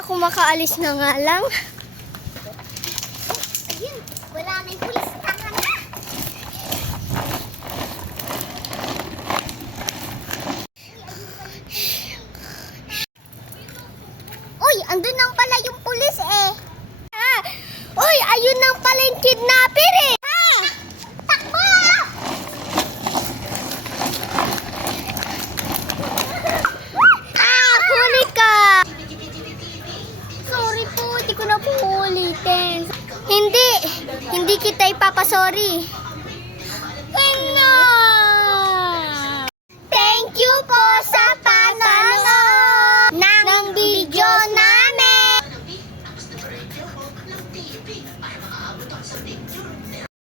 kung makaalis na nga lang. Ayun, wala na yung pulis. Tanga na. Uy, andun nang pala yung pulis eh. Ah! Uy, ayun nang pala yung kidnapper eh! Ha! Takbo! Ah! Huli ka! Sorry po, hindi ko na po ulitin. Hindi kita ipapasorry.